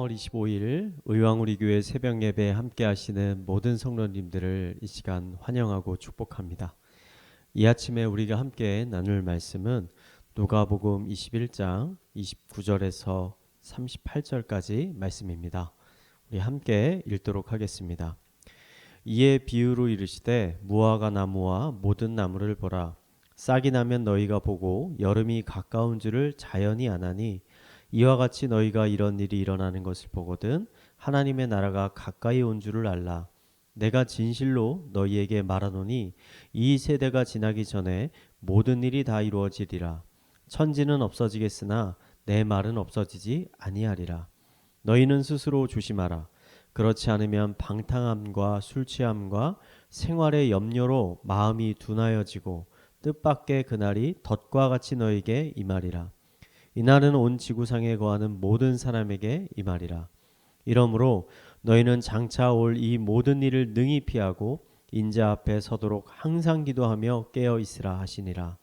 3월 25일 의왕우리교회 새벽 예배에 함께 하시는 모든 성도님들을 이 시간 환영하고 축복합니다. 이 아침에 우리가 함께 나눌 말씀은 누가복음 21장 29절에서 38절까지 말씀입니다. 우리 함께 읽도록 하겠습니다. 이에 비유로 이르시되 무화과 나무와 모든 나무를 보라. 싹이 나면 너희가 보고 여름이 가까운 줄을 자연히 아나니 이와 같이 너희가 이런 일이 일어나는 것을 보거든 하나님의 나라가 가까이 온 줄을 알라. 내가 진실로 너희에게 말하노니 이 세대가 지나기 전에 모든 일이 다 이루어지리라. 천지는 없어지겠으나 내 말은 없어지지 아니하리라. 너희는 스스로 조심하라. 그렇지 않으면 방탕함과 술취함과 생활의 염려로 마음이 둔하여지고 뜻밖의 그날이 덫과 같이 너희에게 임하리라. 이날은 온 지구상에 거하는 모든 사람에게 임하리라. 이러므로 너희는 장차 올 이 모든 일을 능히 피하고 인자 앞에 서도록 항상 기도하며 깨어 있으라 하시니라.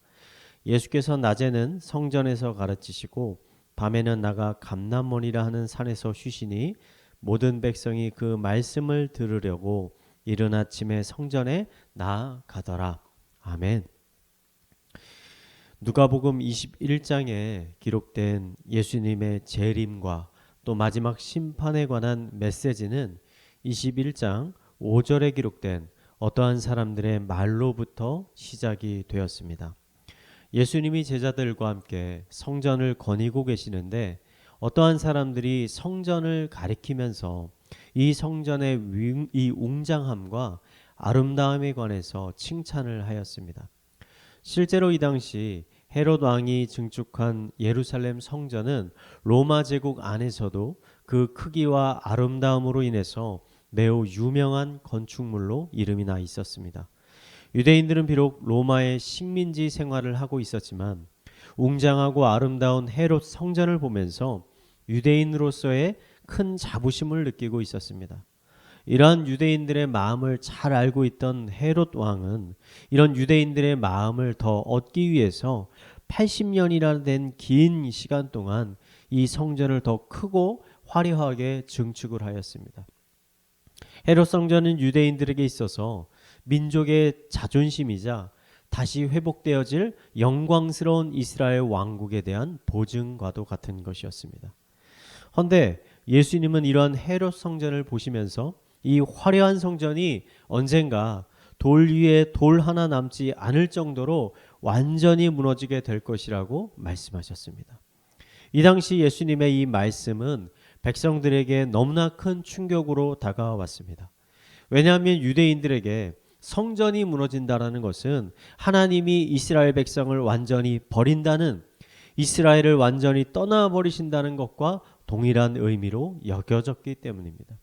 예수께서 낮에는 성전에서 가르치시고 밤에는 나가 감람원이라 하는 산에서 쉬시니 모든 백성이 그 말씀을 들으려고 이른 아침에 성전에 나아가더라. 아멘. 누가복음 21장에 기록된 예수님의 재림과 또 마지막 심판에 관한 메시지는 21장 5절에 기록된 어떠한 사람들의 말로부터 시작이 되었습니다. 예수님이 제자들과 함께 성전을 거니고 계시는데 어떠한 사람들이 성전을 가리키면서 이 성전의 이 웅장함과 아름다움에 관해서 칭찬을 하였습니다. 실제로 이 당시 헤롯 왕이 증축한 예루살렘 성전은 로마 제국 안에서도 그 크기와 아름다움으로 인해서 매우 유명한 건축물로 이름이 나 있었습니다. 유대인들은 비록 로마의 식민지 생활을 하고 있었지만 웅장하고 아름다운 헤롯 성전을 보면서 유대인으로서의 큰 자부심을 느끼고 있었습니다. 이러한 유대인들의 마음을 잘 알고 있던 헤롯 왕은 이런 유대인들의 마음을 더 얻기 위해서 80년이나 된 긴 시간 동안 이 성전을 더 크고 화려하게 증축을 하였습니다. 헤롯 성전은 유대인들에게 있어서 민족의 자존심이자 다시 회복되어질 영광스러운 이스라엘 왕국에 대한 보증과도 같은 것이었습니다. 헌데 예수님은 이러한 헤롯 성전을 보시면서 이 화려한 성전이 언젠가 돌 위에 돌 하나 남지 않을 정도로 완전히 무너지게 될 것이라고 말씀하셨습니다. 이 당시 예수님의 이 말씀은 백성들에게 너무나 큰 충격으로 다가왔습니다. 왜냐하면 유대인들에게 성전이 무너진다는 것은 하나님이 이스라엘 백성을 완전히 버린다는, 이스라엘을 완전히 떠나버리신다는 것과 동일한 의미로 여겨졌기 때문입니다.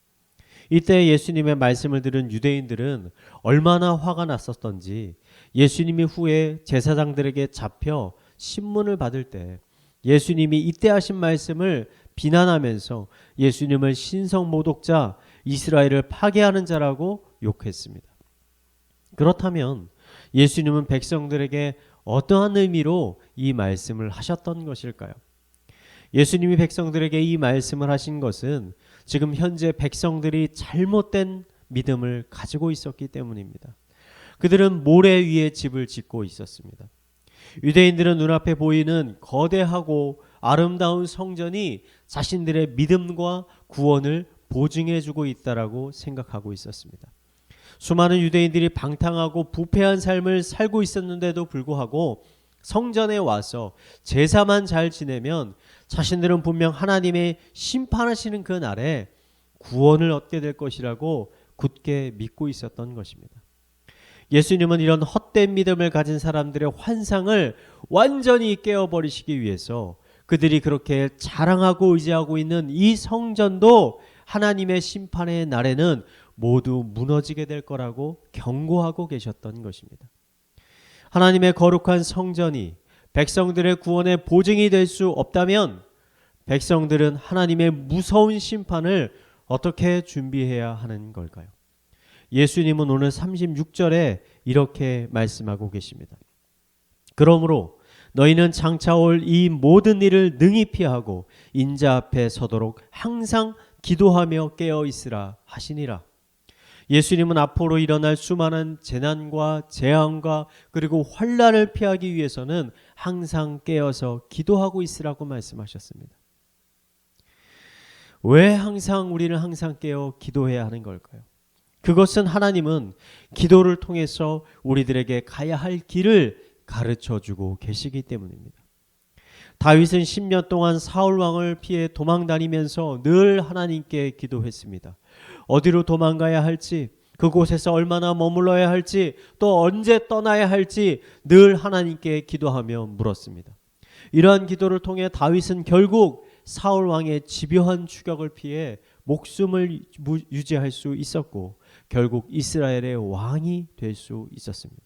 이때 예수님의 말씀을 들은 유대인들은 얼마나 화가 났었던지 예수님이 후에 제사장들에게 잡혀 신문을 받을 때 예수님이 이때 하신 말씀을 비난하면서 예수님을 신성모독자, 이스라엘을 파괴하는 자라고 욕했습니다. 그렇다면 예수님은 백성들에게 어떠한 의미로 이 말씀을 하셨던 것일까요? 예수님이 백성들에게 이 말씀을 하신 것은 지금 현재 백성들이 잘못된 믿음을 가지고 있었기 때문입니다. 그들은 모래 위에 집을 짓고 있었습니다. 유대인들은 눈앞에 보이는 거대하고 아름다운 성전이 자신들의 믿음과 구원을 보증해주고 있다라고 생각하고 있었습니다. 수많은 유대인들이 방탕하고 부패한 삶을 살고 있었는데도 불구하고 성전에 와서 제사만 잘 지내면 자신들은 분명 하나님의 심판하시는 그 날에 구원을 얻게 될 것이라고 굳게 믿고 있었던 것입니다. 예수님은 이런 헛된 믿음을 가진 사람들의 환상을 완전히 깨어버리시기 위해서 그들이 그렇게 자랑하고 의지하고 있는 이 성전도 하나님의 심판의 날에는 모두 무너지게 될 거라고 경고하고 계셨던 것입니다. 하나님의 거룩한 성전이 백성들의 구원의 보증이 될 수 없다면 백성들은 하나님의 무서운 심판을 어떻게 준비해야 하는 걸까요? 예수님은 오늘 36절에 이렇게 말씀하고 계십니다. 그러므로 너희는 장차 올 이 모든 일을 능히 피하고 인자 앞에 서도록 항상 기도하며 깨어 있으라 하시니라. 예수님은 앞으로 일어날 수많은 재난과 재앙과 그리고 환난을 피하기 위해서는 항상 깨어서 기도하고 있으라고 말씀하셨습니다. 왜 우리는 항상 깨어 기도해야 하는 걸까요? 그것은 하나님은 기도를 통해서 우리들에게 가야 할 길을 가르쳐주고 계시기 때문입니다. 다윗은 10년 동안 사울 왕을 피해 도망다니면서 늘 하나님께 기도했습니다. 어디로 도망가야 할지, 그곳에서 얼마나 머물러야 할지, 또 언제 떠나야 할지 늘 하나님께 기도하며 물었습니다. 이러한 기도를 통해 다윗은 결국 사울 왕의 집요한 추격을 피해 목숨을 유지할 수 있었고 결국 이스라엘의 왕이 될 수 있었습니다.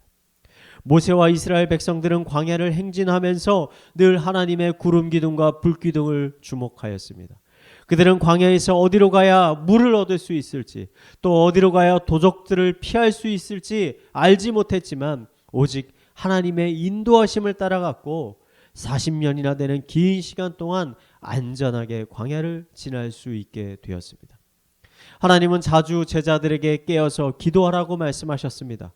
모세와 이스라엘 백성들은 광야를 행진하면서 늘 하나님의 구름 기둥과 불 기둥을 주목하였습니다. 그들은 광야에서 어디로 가야 물을 얻을 수 있을지, 또 어디로 가야 도적들을 피할 수 있을지 알지 못했지만 오직 하나님의 인도하심을 따라갔고 40년이나 되는 긴 시간 동안 안전하게 광야를 지날 수 있게 되었습니다. 하나님은 자주 제자들에게 깨어서 기도하라고 말씀하셨습니다.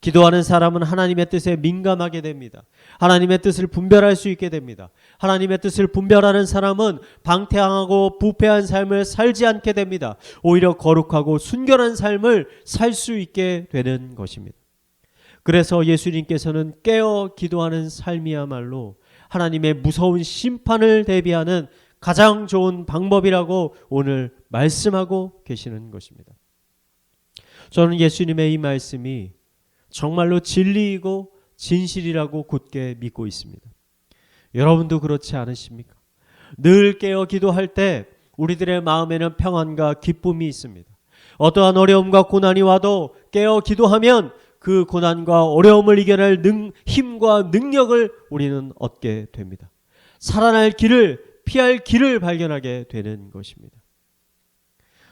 기도하는 사람은 하나님의 뜻에 민감하게 됩니다. 하나님의 뜻을 분별할 수 있게 됩니다. 하나님의 뜻을 분별하는 사람은 방탕하고 부패한 삶을 살지 않게 됩니다. 오히려 거룩하고 순결한 삶을 살 수 있게 되는 것입니다. 그래서 예수님께서는 깨어 기도하는 삶이야말로 하나님의 무서운 심판을 대비하는 가장 좋은 방법이라고 오늘 말씀하고 계시는 것입니다. 저는 예수님의 이 말씀이 정말로 진리이고 진실이라고 굳게 믿고 있습니다. 여러분도 그렇지 않으십니까? 늘 깨어 기도할 때 우리들의 마음에는 평안과 기쁨이 있습니다. 어떠한 어려움과 고난이 와도 깨어 기도하면 그 고난과 어려움을 이겨낼 힘과 능력을 우리는 얻게 됩니다. 살아날 길을, 피할 길을 발견하게 되는 것입니다.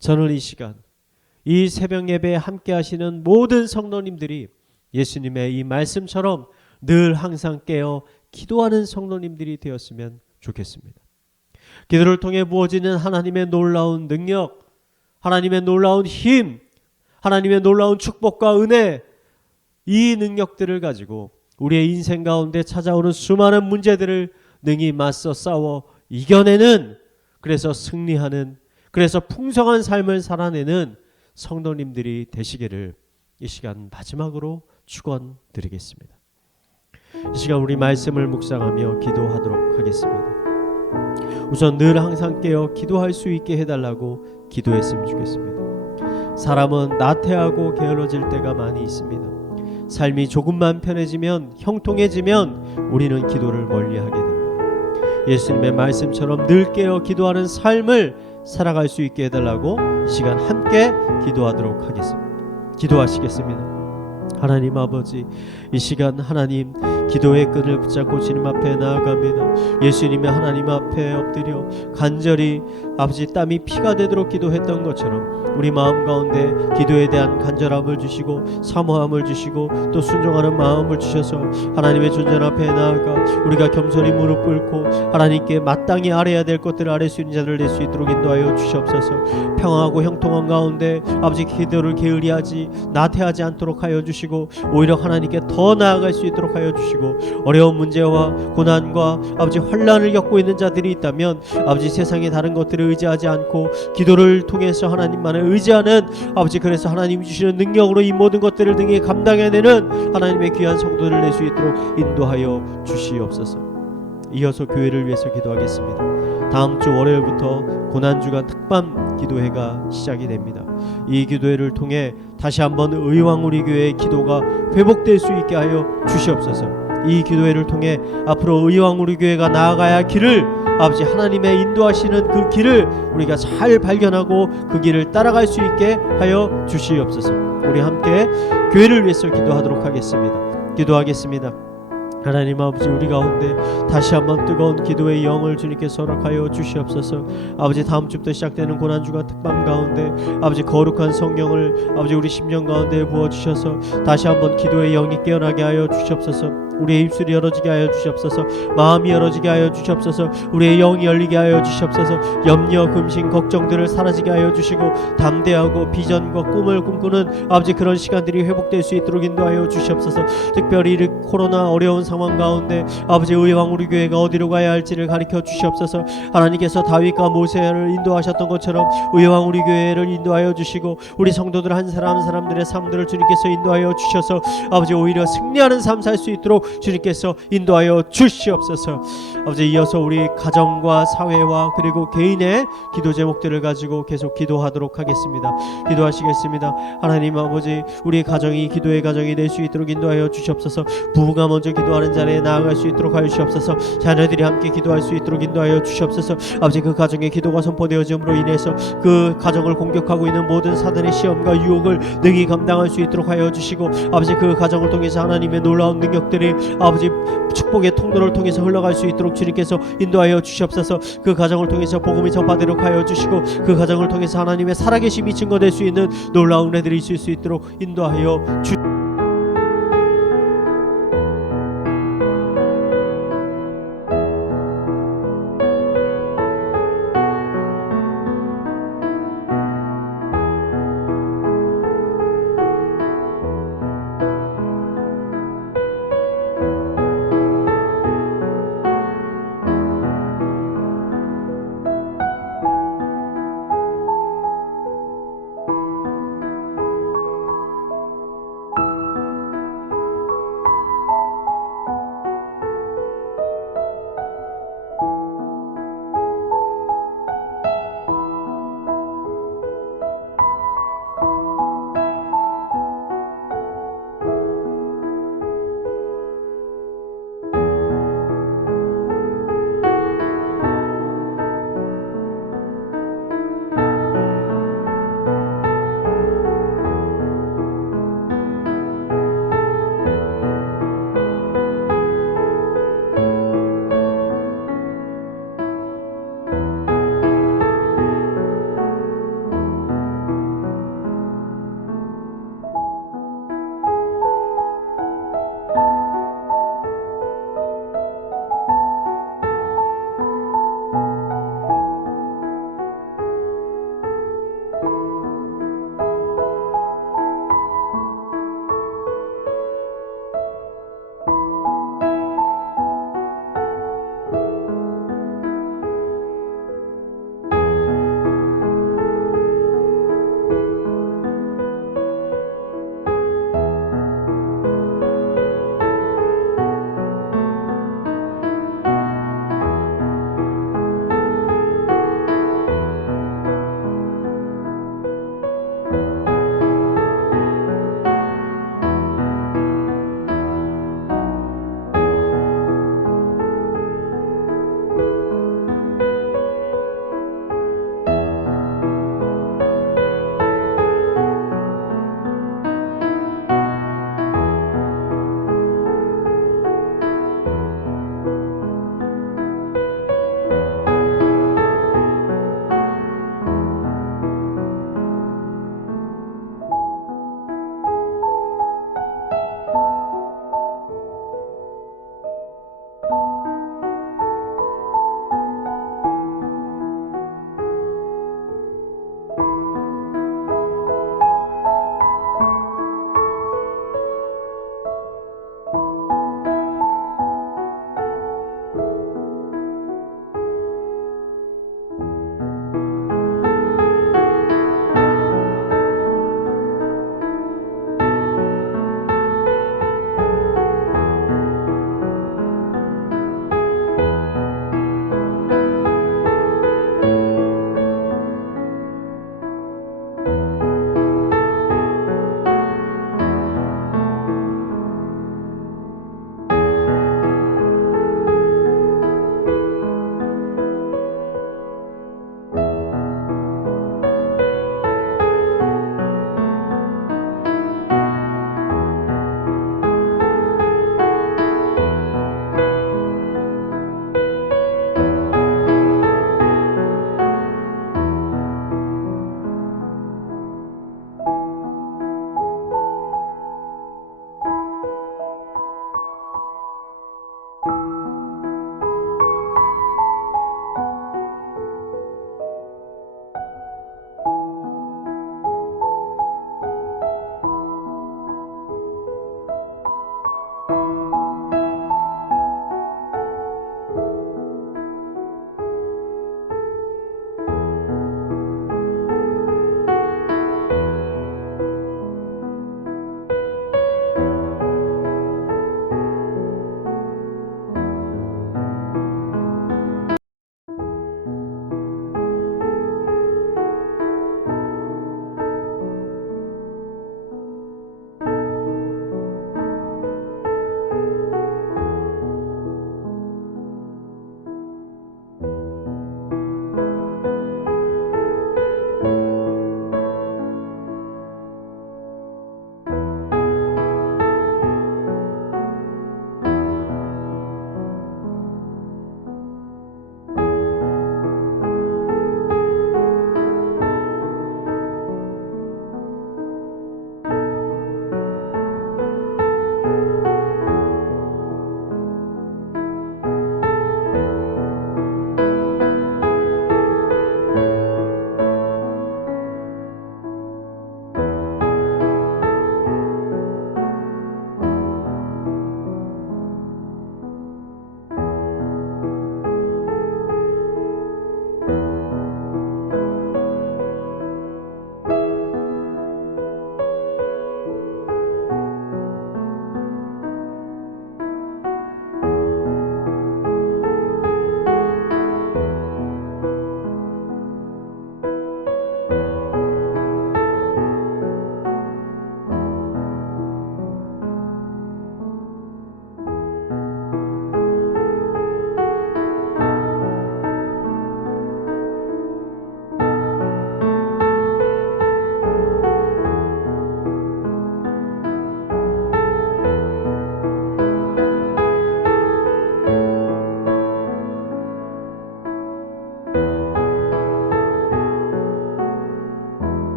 저는 이 시간, 이 새벽 예배에 함께 하시는 모든 성도님들이 예수님의 이 말씀처럼 늘 항상 깨어 기도하는 성도님들이 되었으면 좋겠습니다. 기도를 통해 부어지는 하나님의 놀라운 능력, 하나님의 놀라운 힘, 하나님의 놀라운 축복과 은혜, 이 능력들을 가지고 우리의 인생 가운데 찾아오는 수많은 문제들을 능히 맞서 싸워 이겨내는, 그래서 승리하는, 그래서 풍성한 삶을 살아내는 성도님들이 되시기를 이 시간 마지막으로 축원드리겠습니다. 이 시간 우리 말씀을 묵상하며 기도하도록 하겠습니다. 우선 늘 항상 깨어 기도할 수 있게 해달라고 기도했으면 좋겠습니다. 사람은 나태하고 게을러질 때가 많이 있습니다. 삶이 조금만 편해지면, 형통해지면 우리는 기도를 멀리하게 됩니다. 예수님의 말씀처럼 늘 깨어 기도하는 삶을 살아갈 수 있게 해달라고 이 시간 함께 기도하도록 하겠습니다. 기도하시겠습니다. 하나님 아버지, 이 시간 하나님 기도의 끈을 붙잡고 주님 앞에 나아갑니다. 예수님의 하나님 앞에 엎드려 간절히 아버지 땀이 피가 되도록 기도했던 것처럼 우리 마음 가운데 기도에 대한 간절함을 주시고 사모함을 주시고 또 순종하는 마음을 주셔서 하나님의 존전 앞에 나아가 우리가 겸손히 무릎 꿇고 하나님께 마땅히 아뢰야 될 것들을 아뢰 수 있는 자들을 낼 수 있도록 인도하여 주시옵소서. 평화하고 형통한 가운데 아버지 기도를 게을리하지 나태하지 않도록 하여 주시고 오히려 하나님께 더 나아갈 수 있도록 하여 주시고 어려운 문제와 고난과 아버지 환난을 겪고 있는 자들이 있다면 아버지 세상의 다른 것들을 의지하지 않고 기도를 통해서 하나님만을 의지하는 아버지, 그래서 하나님이 주시는 능력으로 이 모든 것들을 등에 감당해내는 하나님의 귀한 성도를 낼 수 있도록 인도하여 주시옵소서. 이어서 교회를 위해서 기도하겠습니다. 다음 주 월요일부터 고난주간 특밤 기도회가 시작이 됩니다. 이 기도회를 통해 다시 한번 의왕 우리 교회의 기도가 회복될 수 있게 하여 주시옵소서. 이 기도회를 통해 앞으로 의왕 우리 교회가 나아가야 할 길을 아버지 하나님의 인도하시는 그 길을 우리가 잘 발견하고 그 길을 따라갈 수 있게 하여 주시옵소서. 우리 함께 교회를 위해서 기도하도록 하겠습니다. 기도하겠습니다. 하나님 아버지, 우리 가운데 다시 한번 뜨거운 기도의 영을 주님께서 허락하여 주시옵소서. 아버지, 다음 주부터 시작되는 고난주간 특밤 가운데 아버지 거룩한 성령을 아버지 우리 심령 가운데 부어주셔서 다시 한번 기도의 영이 깨어나게 하여 주시옵소서. 우리의 입술이 열어지게 하여 주시옵소서. 마음이 열어지게 하여 주시옵소서. 우리의 영이 열리게 하여 주시옵소서. 염려, 근심, 걱정들을 사라지게 하여 주시고 담대하고 비전과 꿈을 꿈꾸는 아버지 그런 시간들이 회복될 수 있도록 인도하여 주시옵소서. 특별히 이 코로나 어려운 상황 가운데 아버지 의왕 우리 교회가 어디로 가야 할지를 가르쳐 주시옵소서. 하나님께서 다윗과 모세를 인도하셨던 것처럼 의왕 우리 교회를 인도하여 주시고 우리 성도들 한 사람 한 사람들의 삶들을 주님께서 인도하여 주셔서 아버지 오히려 승리하는 삶 살 수 있도록 주님께서 인도하여 주시옵소서. 아버지 이어서 우리 가정과 사회와 그리고 개인의 기도 제목들을 가지고 계속 기도하도록 하겠습니다. 기도하시겠습니다. 하나님 아버지 우리 가정이 기도의 가정이 될 수 있도록 인도하여 주시옵소서. 부부가 먼저 기도하는 자리에 나아갈 수 있도록 하여 주시옵소서. 자녀들이 함께 기도할 수 있도록 인도하여 주시옵소서. 아버지 그 가정의 기도가 선포되어짐으로 인해서 그 가정을 공격하고 있는 모든 사단의 시험과 유혹을 능히 감당할 수 있도록 하여 주시고 아버지 그 가정을 통해서 하나님의 놀라운 능력들이 아버지 축복의 통로를 통해서 흘러갈 수 있도록 주님께서 인도하여 주시옵소서. 그 가정을 통해서 복음이 전파되도록 하여 주시고 그 가정을 통해서 하나님의 살아계심이 증거될 수 있는 놀라운 은혜들이 있을 수 있도록 인도하여 주시옵소서.